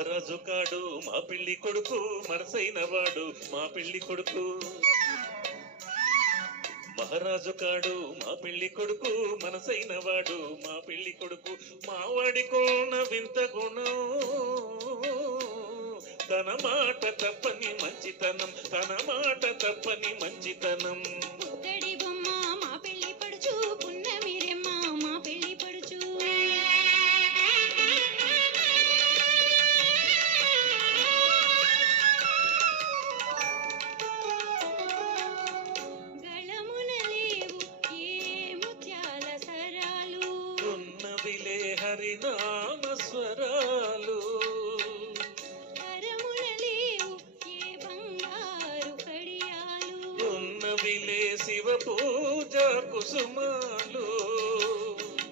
మహారాజు కాడు మా పెళ్లి కొడుకు మనసైన వాడు మా పెళ్లి కొడుకు. మహారాజు కాడు మా పెళ్లి కొడుకు మనసైన వాడు మా పెళ్లి కొడుకు. మావాడికున్న వింత గుణం తన మాట తప్పని మంచితనం, తన మాట తప్పని మంచితనం. పుత్తడి బొమ్మ మా పెళ్లి పడుచు, పున్నమిరెమ్మ మా పెళ్లి పడుచు. గళమున లేవు ఏ ముత్యాల సరాలు, ఉన్నవిలే హరినామ స్వరాలు. కరమున లేవు ఏ బంగారు కడియాలు, ఉన్నవిలే శివ పూజ కుసుమాలు.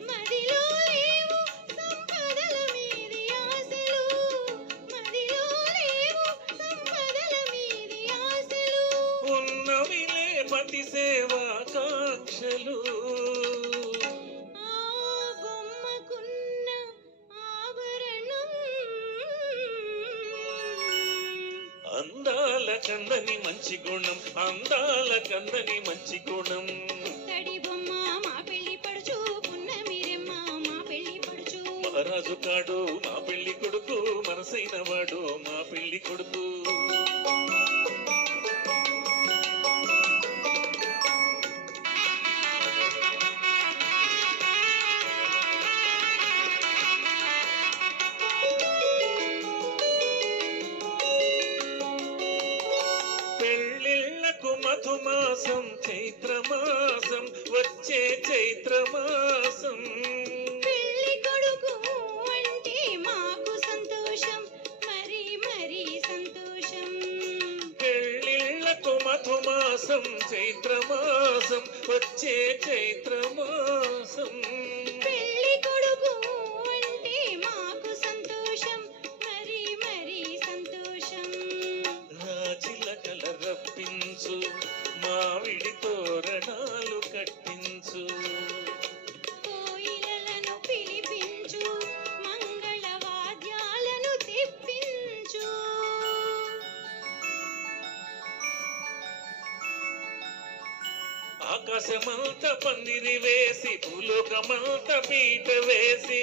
మదిలో లేవు సంపదల మీది ఆశలు, మదిలో లేవు సంపదల మీది ఆశలు. ఉన్నవిలే పతి సేవాకాంక్షలు. ఆ బొమ్మకున్న ఆభరణం అందాల కందని మంచి గుణం, అందాల కందని మంచి గుణం. తడి బొమ్మ మా పెళ్లి పడుచు, పున్నమిరెమ్మ మా పెళ్లి పడుచు. మహారాజు కాడు మా పెళ్లి కొడుకు మనసైన వాడు మా పెళ్లి కొడుకు. పెళ్ళిళ్ళకు మధుమాసం చైత్రమాసం వచ్చే చైత్రమాసం. పెళ్లి కొడుకు అంటే మాకు సంతోషం, మరి మరి సంతోషం. పెళ్ళిళ్ళకు మధుమాసం చైత్రమాసం వచ్చే చైత్రమాసం. పెళ్లి కొడుకు అంటే మాకు సంతోషం, మరి మరి సంతోషం. రాజిలకల రప్పించు మావిడి తోరణాలు కట్టించు. కోయిలలను పిలిపించు, మంగళ వాద్యాలను తెప్పించు. ఆకాశమంత పందిరి వేసి భూలోకమంత పీట వేసి